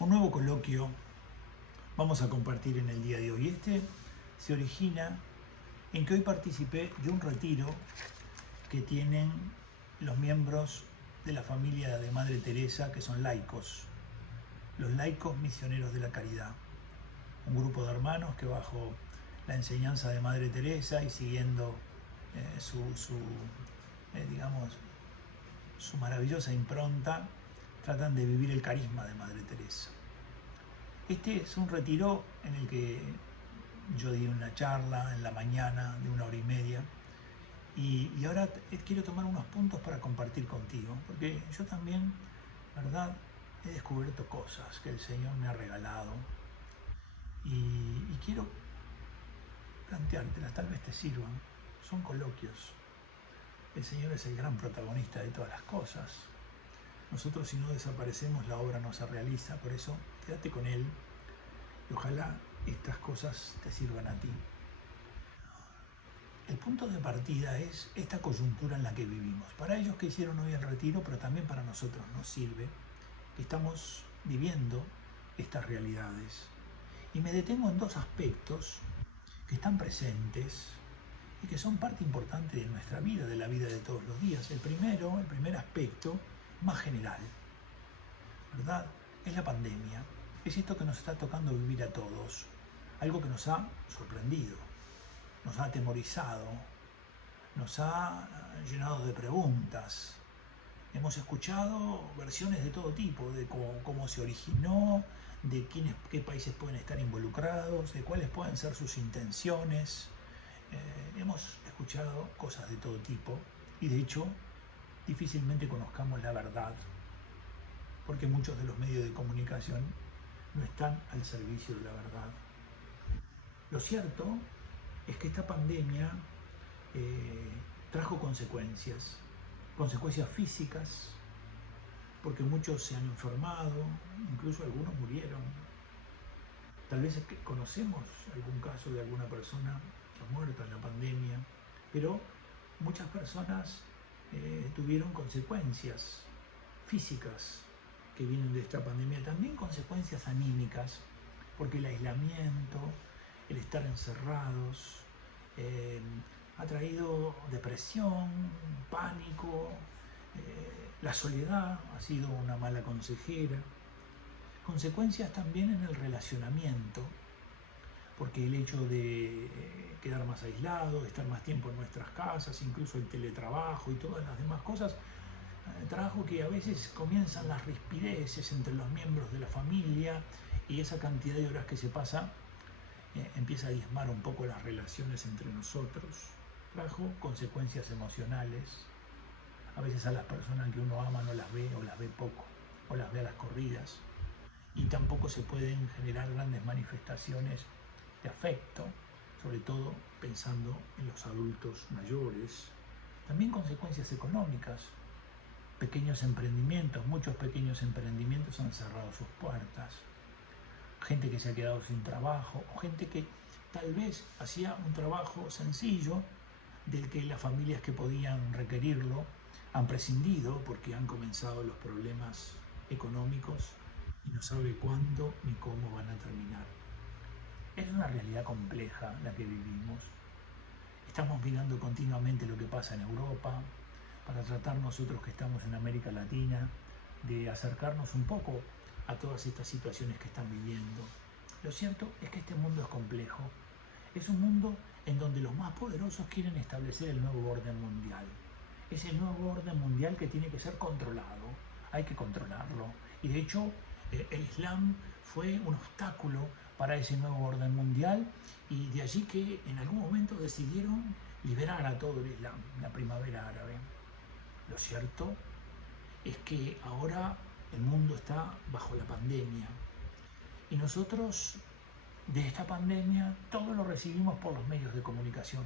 Un nuevo coloquio vamos a compartir en el día de hoy. Este se origina en que hoy participé de un retiro que tienen los miembros de la familia de Madre Teresa, que son laicos, los laicos misioneros de la caridad. Un grupo de hermanos que bajo la enseñanza de Madre Teresa y siguiendo su maravillosa impronta, tratan de vivir el carisma de Madre Teresa. Este es un retiro en el que yo di una charla en la mañana de 1 hora y media y ahora quiero tomar unos puntos para compartir contigo, porque yo también, ¿verdad?, he descubierto cosas que el Señor me ha regalado y quiero planteártelas, tal vez te sirvan. Son coloquios. El Señor es el gran protagonista de todas las cosas. Nosotros, si no desaparecemos, la obra no se realiza. Por eso, quédate con Él y ojalá estas cosas te sirvan a ti. El punto de partida es esta coyuntura en la que vivimos. Para ellos que hicieron hoy el retiro, pero también para nosotros nos sirve que estamos viviendo estas realidades. Y me detengo en dos aspectos que están presentes y que son parte importante de nuestra vida, de la vida de todos los días. El primer aspecto, más general, ¿verdad?, es la pandemia. Es esto que nos está tocando vivir a todos. Algo que nos ha sorprendido, nos ha atemorizado, nos ha llenado de preguntas. Hemos escuchado versiones de todo tipo, de cómo se originó, de qué países pueden estar involucrados, de cuáles pueden ser sus intenciones. Hemos escuchado cosas de todo tipo y de hecho difícilmente conozcamos la verdad, porque muchos de los medios de comunicación no están al servicio de la verdad. Lo cierto es que esta pandemia trajo consecuencias físicas, porque muchos se han enfermado, incluso algunos murieron. Tal vez es que conocemos algún caso de alguna persona que ha muerto en la pandemia, pero muchas personas tuvieron consecuencias físicas que vienen de esta pandemia, también consecuencias anímicas, porque el aislamiento, el estar encerrados, ha traído depresión, pánico, la soledad ha sido una mala consejera, consecuencias también en el relacionamiento, porque el hecho de quedar más aislado, estar más tiempo en nuestras casas, incluso el teletrabajo y todas las demás cosas, trajo que a veces comienzan las rispideces entre los miembros de la familia y esa cantidad de horas que se pasa empieza a diezmar un poco las relaciones entre nosotros. Trajo consecuencias emocionales. A veces a las personas que uno ama no las ve o las ve poco, o las ve a las corridas. Y tampoco se pueden generar grandes manifestaciones de afecto, sobre todo pensando en los adultos mayores. También consecuencias económicas. Pequeños emprendimientos, muchos pequeños emprendimientos han cerrado sus puertas. Gente que se ha quedado sin trabajo, o gente que tal vez hacía un trabajo sencillo, del que las familias que podían requerirlo han prescindido porque han comenzado los problemas económicos y no sabe cuándo ni cómo van a terminar. Es una realidad compleja la que vivimos. Estamos mirando continuamente lo que pasa en Europa para tratar nosotros que estamos en América Latina de acercarnos un poco a todas estas situaciones que están viviendo. Lo cierto es que este mundo es complejo. Es un mundo en donde los más poderosos quieren establecer el nuevo orden mundial. Es el nuevo orden mundial que tiene que ser controlado. Hay que controlarlo. Y de hecho, el Islam fue un obstáculo para ese nuevo orden mundial y de allí que en algún momento decidieron liberar a todo el Islam, la primavera árabe. Lo cierto es que ahora el mundo está bajo la pandemia y nosotros de esta pandemia todo lo recibimos por los medios de comunicación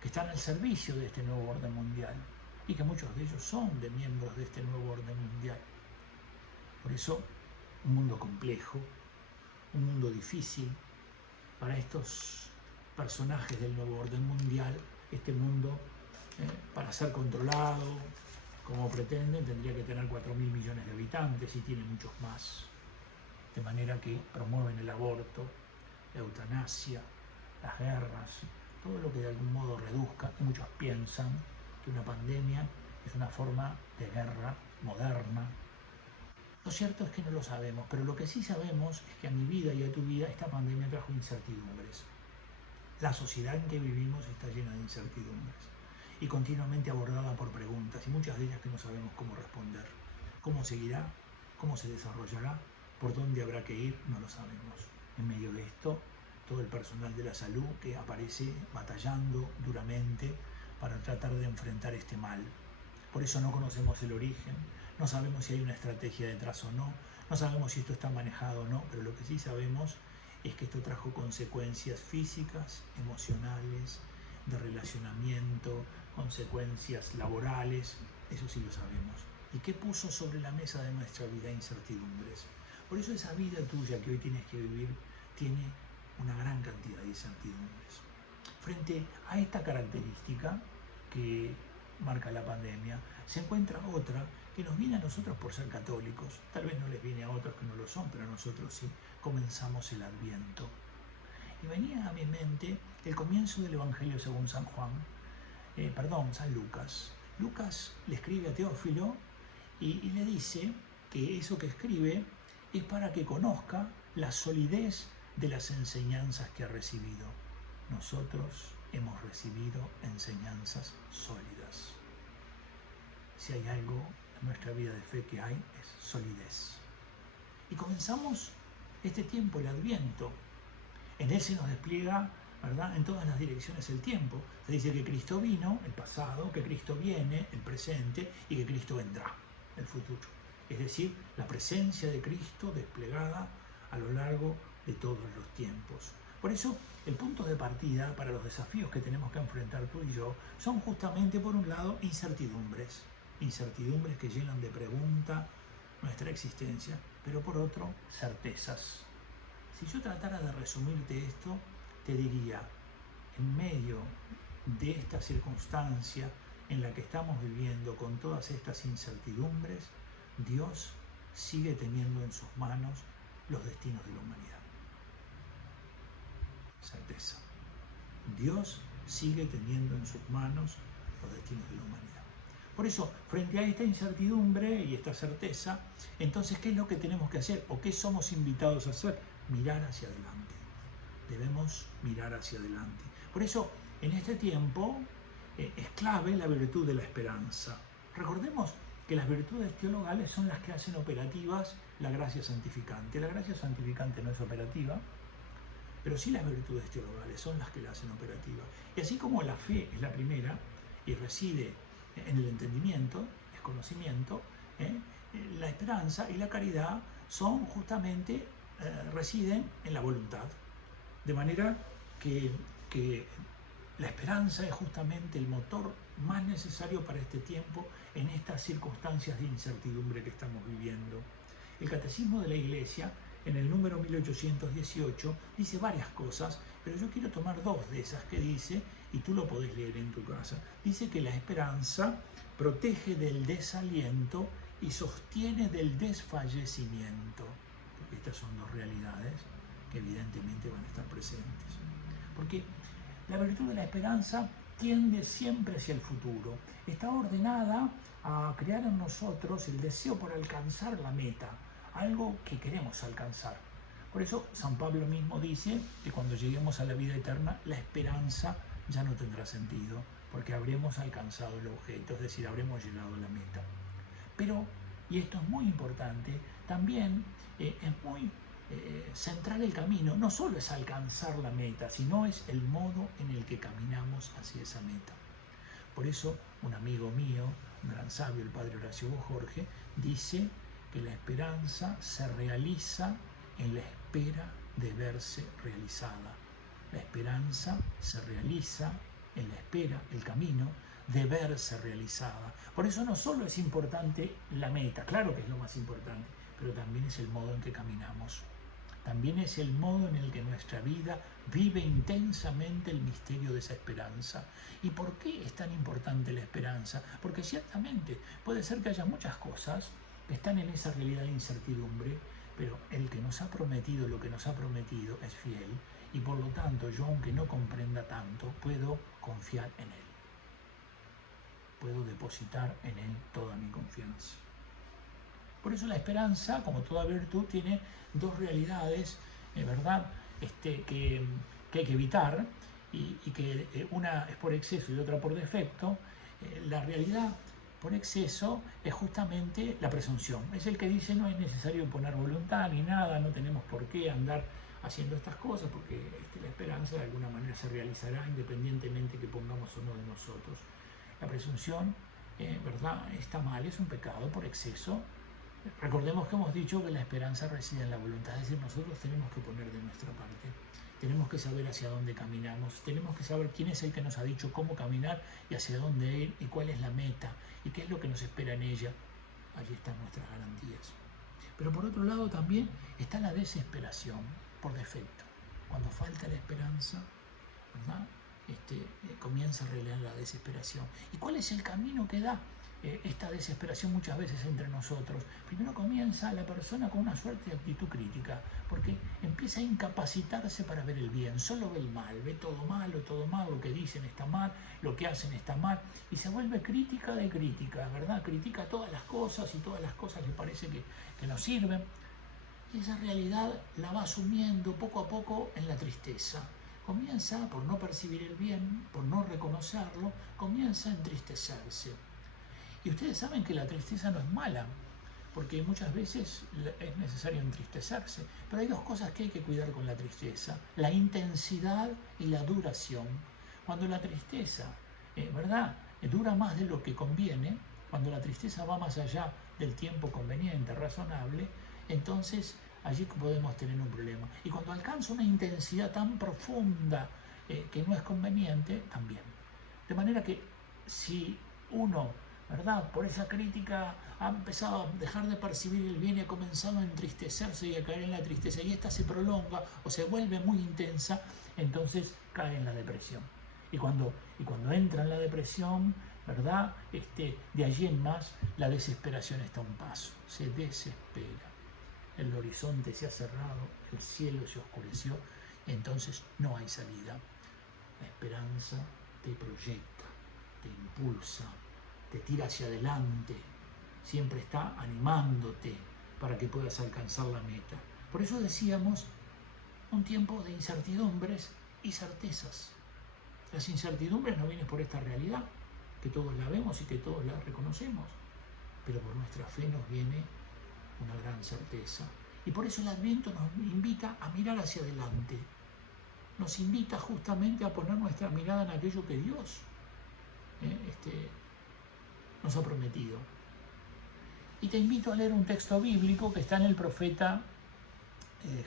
que están al servicio de este nuevo orden mundial y que muchos de ellos son de miembros de este nuevo orden mundial. Por eso, un mundo complejo, un mundo difícil para estos personajes del nuevo orden mundial. Este mundo, para ser controlado como pretenden, tendría que tener 4.000 millones de habitantes y tiene muchos más. de manera que promueven el aborto, la eutanasia, las guerras, todo lo que de algún modo reduzca. Muchos piensan que una pandemia es una forma de guerra moderna. Lo cierto es que no lo sabemos, pero lo que sí sabemos es que a mi vida y a tu vida esta pandemia trajo incertidumbres. La sociedad en que vivimos está llena de incertidumbres y continuamente abordada por preguntas, y muchas de ellas que no sabemos cómo responder. ¿Cómo seguirá? ¿Cómo se desarrollará? ¿Por dónde habrá que ir? No lo sabemos. En medio de esto, todo el personal de la salud que aparece batallando duramente para tratar de enfrentar este mal. Por eso no conocemos el origen, no sabemos si hay una estrategia detrás o no, no sabemos si esto está manejado o no, pero lo que sí sabemos es que esto trajo consecuencias físicas, emocionales, de relacionamiento, consecuencias laborales, eso sí lo sabemos. ¿Y qué puso sobre la mesa de nuestra vida? Incertidumbres. Por eso esa vida tuya que hoy tienes que vivir tiene una gran cantidad de incertidumbres. Frente a esta característica que marca la pandemia, se encuentra otra que nos viene a nosotros por ser católicos. Tal vez no les viene a otros que no lo son, pero a nosotros sí. Comenzamos el Adviento. Y venía a mi mente el comienzo del Evangelio según San Lucas. Lucas le escribe a Teófilo y le dice que eso que escribe es para que conozca la solidez de las enseñanzas que ha recibido. Nosotros hemos recibido enseñanzas sólidas. Si hay algo en nuestra vida de fe que hay, es solidez. Y comenzamos este tiempo, el Adviento. En él se nos despliega, ¿verdad?, en todas las direcciones el tiempo. Se dice que Cristo vino, el pasado, que Cristo viene, el presente, y que Cristo vendrá, el futuro. Es decir, la presencia de Cristo desplegada a lo largo de todos los tiempos. Por eso, el punto de partida para los desafíos que tenemos que enfrentar tú y yo son justamente, por un lado, incertidumbres que llenan de pregunta nuestra existencia, pero por otro, certezas. Si yo tratara de resumirte esto, te diría, en medio de esta circunstancia en la que estamos viviendo con todas estas incertidumbres, Dios sigue teniendo en sus manos los destinos de la humanidad. Certeza. Dios sigue teniendo en sus manos los destinos de la humanidad. Por eso, frente a esta incertidumbre y esta certeza, entonces, ¿qué es lo que tenemos que hacer? ¿O qué somos invitados a hacer? Mirar hacia adelante. Debemos mirar hacia adelante. Por eso, en este tiempo, es clave la virtud de la esperanza. Recordemos que las virtudes teologales son las que hacen operativas la gracia santificante. La gracia santificante no es operativa, pero sí las virtudes teologales son las que la hacen operativa. Y así como la fe es la primera y reside en el entendimiento, es conocimiento, la esperanza y la caridad son justamente, residen en la voluntad. De manera que la esperanza es justamente el motor más necesario para este tiempo, en estas circunstancias de incertidumbre que estamos viviendo. El Catecismo de la Iglesia, en el número 1818, dice varias cosas, pero yo quiero tomar dos de esas que dice, y tú lo podés leer en tu casa. Dice que la esperanza protege del desaliento y sostiene del desfallecimiento, porque estas son dos realidades que evidentemente van a estar presentes. Porque la virtud de la esperanza tiende siempre hacia el futuro, está ordenada a crear en nosotros el deseo por alcanzar la meta, algo que queremos alcanzar. Por eso San Pablo mismo dice que cuando lleguemos a la vida eterna, la esperanza ya no tendrá sentido, porque habremos alcanzado el objeto, es decir, habremos llegado a la meta. Pero, y esto es muy importante, también es muy central el camino, no solo es alcanzar la meta, sino es el modo en el que caminamos hacia esa meta. Por eso, un amigo mío, un gran sabio, el padre Horacio Bojorge, dice que la esperanza se realiza en la espera de verse realizada. La esperanza se realiza en la espera, el camino, de verse realizada. Por eso no solo es importante la meta, claro que es lo más importante, pero también es el modo en que caminamos. También es el modo en el que nuestra vida vive intensamente el misterio de esa esperanza. ¿Y por qué es tan importante la esperanza? Porque ciertamente puede ser que haya muchas cosas que están en esa realidad de incertidumbre, pero el que nos ha prometido lo que nos ha prometido es fiel, y por lo tanto yo, aunque no comprenda tanto, puedo confiar en Él. Puedo depositar en Él toda mi confianza. Por eso la esperanza, como toda virtud, tiene dos realidades, ¿verdad? Que hay que evitar, y que una es por exceso y otra por defecto. La realidad por exceso es justamente la presunción. Es el que dice no es necesario poner voluntad ni nada, no tenemos por qué andar haciendo estas cosas, porque la esperanza de alguna manera se realizará independientemente que pongamos o no de nosotros. La presunción, ¿verdad?, está mal, es un pecado por exceso. Recordemos que hemos dicho que la esperanza reside en la voluntad, es decir, nosotros tenemos que poner de nuestra parte. Tenemos que saber hacia dónde caminamos, tenemos que saber quién es el que nos ha dicho cómo caminar y hacia dónde ir y cuál es la meta y qué es lo que nos espera en ella. Allí están nuestras garantías. Pero por otro lado también está la desesperación por defecto. Cuando falta la esperanza, ¿verdad?, comienza a revelar la desesperación. ¿Y cuál es el camino que da esta desesperación muchas veces entre nosotros? Primero comienza la persona con una suerte de actitud crítica, porque empieza a incapacitarse para ver el bien, solo ve el mal, ve todo mal, lo que dicen está mal, lo que hacen está mal, y se vuelve crítica de crítica, ¿verdad? Critica todas las cosas y todas las cosas le parece que no sirven, y esa realidad la va asumiendo poco a poco en la tristeza. Comienza, por no percibir el bien, por no reconocerlo, comienza a entristecerse. Y ustedes saben que la tristeza no es mala, porque muchas veces es necesario entristecerse. Pero hay dos cosas que hay que cuidar con la tristeza: la intensidad y la duración. Cuando la tristeza, ¿verdad?, dura más de lo que conviene, cuando la tristeza va más allá del tiempo conveniente, razonable, entonces allí podemos tener un problema. Y cuando alcanza una intensidad tan profunda que no es conveniente, también. De manera que si uno, ¿verdad?, por esa crítica ha empezado a dejar de percibir el bien y ha comenzado a entristecerse y a caer en la tristeza, y esta se prolonga o se vuelve muy intensa, entonces cae en la depresión. Y cuando entra en la depresión, ¿verdad?, de allí en más la desesperación está a un paso, se desespera. El horizonte se ha cerrado, el cielo se oscureció, entonces no hay salida. La esperanza te proyecta, te impulsa, te tira hacia adelante, siempre está animándote para que puedas alcanzar la meta. Por eso decíamos, un tiempo de incertidumbres y certezas. Las incertidumbres no vienen por esta realidad, que todos la vemos y que todos la reconocemos, pero por nuestra fe nos viene una gran certeza. Y por eso el Adviento nos invita a mirar hacia adelante. Nos invita justamente a poner nuestra mirada en aquello que Dios nos ha prometido. Y te invito a leer un texto bíblico que está en el profeta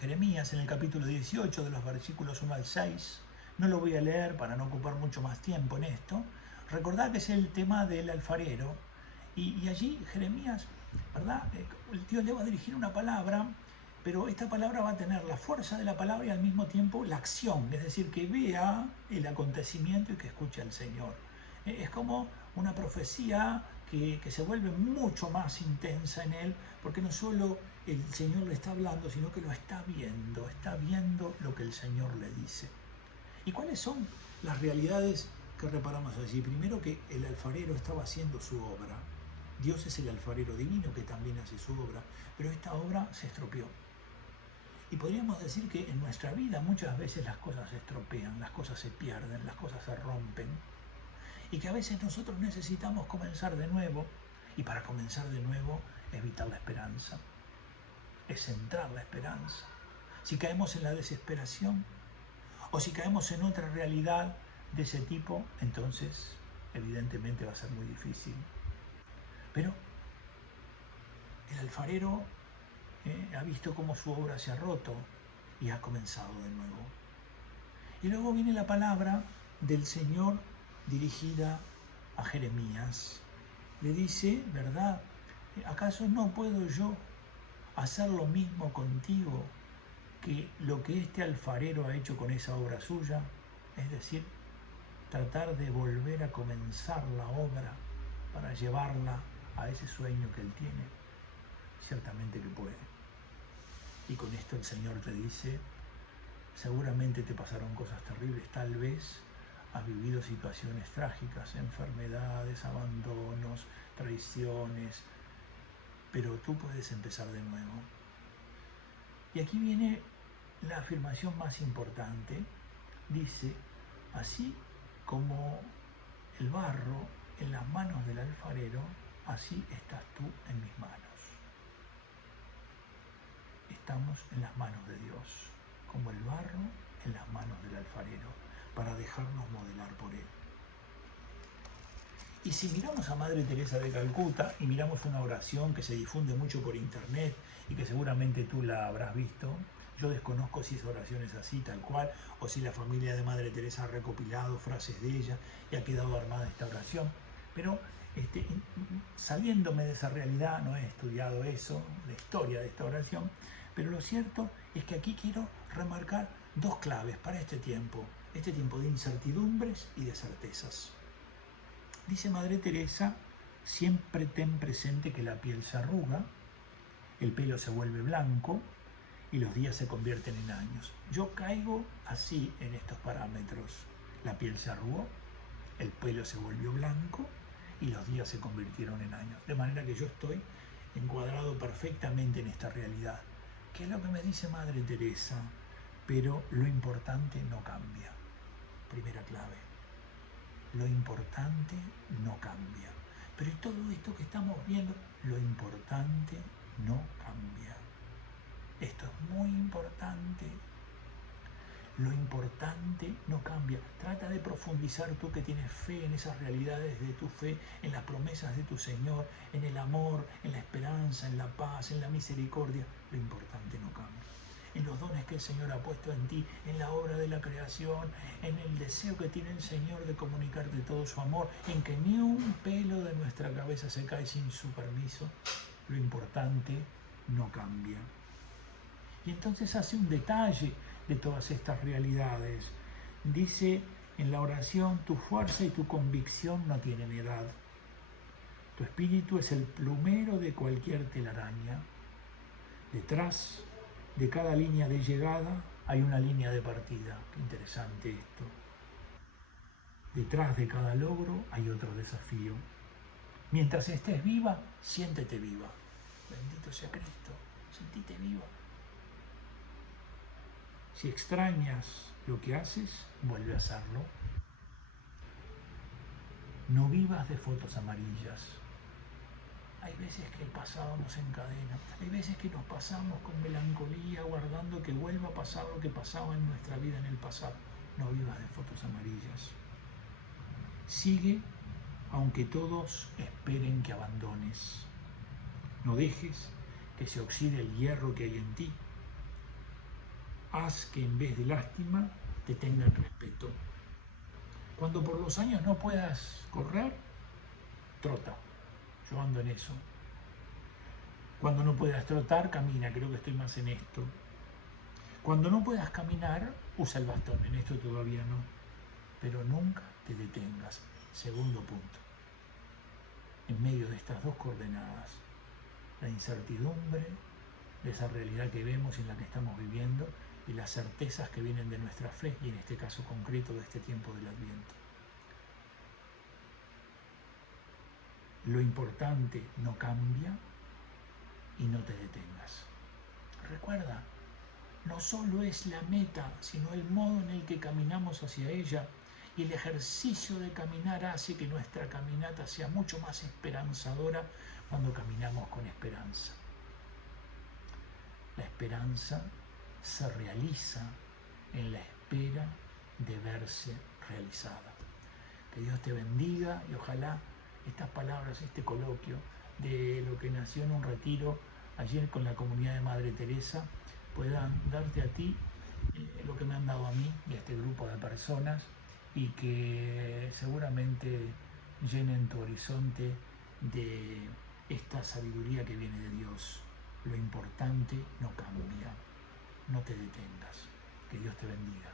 Jeremías, en el capítulo 18, de los versículos 1 al 6. No lo voy a leer para no ocupar mucho más tiempo en esto. Recordad que es el tema del alfarero. Y allí Jeremías, ¿verdad?, Dios le va a dirigir una palabra, pero esta palabra va a tener la fuerza de la palabra y al mismo tiempo la acción, es decir, que vea el acontecimiento y que escuche al Señor. Es como una profecía que se vuelve mucho más intensa en él, porque no solo el Señor le está hablando, sino que lo está viendo lo que el Señor le dice. ¿Y cuáles son las realidades que reparamos allí? Primero, que el alfarero estaba haciendo su obra. Dios es el alfarero divino que también hace su obra, pero esta obra se estropeó. Y podríamos decir que en nuestra vida muchas veces las cosas se estropean, las cosas se pierden, las cosas se rompen. Y que a veces nosotros necesitamos comenzar de nuevo, y para comenzar de nuevo es vital la esperanza, es centrar la esperanza. Si caemos en la desesperación, o si caemos en otra realidad de ese tipo, entonces evidentemente va a ser muy difícil. Pero el alfarero ha visto cómo su obra se ha roto y ha comenzado de nuevo. Y luego viene la palabra del Señor dirigida a Jeremías. Le dice, ¿verdad?, ¿acaso no puedo yo hacer lo mismo contigo que lo que este alfarero ha hecho con esa obra suya? Es decir, tratar de volver a comenzar la obra para llevarla a ese sueño que él tiene. Ciertamente que puede. Y con esto el Señor te dice, seguramente te pasaron cosas terribles, tal vez has vivido situaciones trágicas, enfermedades, abandonos, traiciones, pero tú puedes empezar de nuevo. Y aquí viene la afirmación más importante. Dice, así como el barro en las manos del alfarero, así estás tú en mis manos. Estamos en las manos de Dios, como el barro en las manos del alfarero, para dejarnos modelar por Él. Y si miramos a Madre Teresa de Calcuta y miramos una oración que se difunde mucho por internet y que seguramente tú la habrás visto, yo desconozco si esa oración es así, tal cual, o si la familia de Madre Teresa ha recopilado frases de ella y ha quedado armada esta oración, pero saliéndome de esa realidad, no he estudiado eso, la historia de esta oración, pero lo cierto es que aquí quiero remarcar dos claves para este tiempo de incertidumbres y de certezas. Dice Madre Teresa, siempre ten presente que la piel se arruga, el pelo se vuelve blanco y los días se convierten en años. Yo caigo así en estos parámetros. La piel se arrugó, el pelo se volvió blanco y los días se convirtieron en años. De manera que yo estoy encuadrado perfectamente en esta realidad. ¿Qué es lo que me dice Madre Teresa? Pero lo importante no cambia. Primera clave. Lo importante no cambia. Pero todo esto que estamos viendo, lo importante no cambia. Esto es muy importante. Lo importante no cambia. Trata de profundizar tú que tienes fe en esas realidades de tu fe, en las promesas de tu Señor, en el amor, en la esperanza, en la paz, en la misericordia. Lo importante no cambia. En los dones que el Señor ha puesto en ti, en la obra de la creación, en el deseo que tiene el Señor de comunicarte todo su amor, en que ni un pelo de nuestra cabeza se cae sin su permiso, lo importante no cambia. Y entonces hace un detalle de todas estas realidades. Dice en la oración, tu fuerza y tu convicción no tienen edad. Tu espíritu es el plumero de cualquier telaraña. Detrás de cada línea de llegada hay una línea de partida. Qué interesante esto. Detrás de cada logro hay otro desafío. Mientras estés viva, siéntete viva. Bendito sea Cristo, sentite viva. Si extrañas lo que haces, vuelve a hacerlo. No vivas de fotos amarillas. Hay veces que el pasado nos encadena, hay veces que nos pasamos con melancolía guardando que vuelva a pasar lo que pasaba en nuestra vida en el pasado. No vivas de fotos amarillas. Sigue aunque todos esperen que abandones. No dejes que se oxide el hierro que hay en ti. Haz que en vez de lástima te tengan respeto. Cuando por los años no puedas correr, trota. Yo ando en eso. Cuando no puedas trotar, camina. Creo que estoy más en esto. Cuando no puedas caminar, usa el bastón. En esto todavía no. Pero nunca te detengas. Segundo punto. En medio de estas dos coordenadas, la incertidumbre de esa realidad que vemos y en la que estamos viviendo y las certezas que vienen de nuestra fe y en este caso concreto de este tiempo del Adviento. Lo importante no cambia y no te detengas. Recuerda, no solo es la meta, sino el modo en el que caminamos hacia ella, y el ejercicio de caminar hace que nuestra caminata sea mucho más esperanzadora cuando caminamos con esperanza. La esperanza se realiza en la espera de verse realizada. Que Dios te bendiga y ojalá estas palabras, este coloquio de lo que nació en un retiro ayer con la comunidad de Madre Teresa puedan darte a ti lo que me han dado a mí y a este grupo de personas y que seguramente llenen tu horizonte de esta sabiduría que viene de Dios. Lo importante no cambia, no te detengas. Que Dios te bendiga.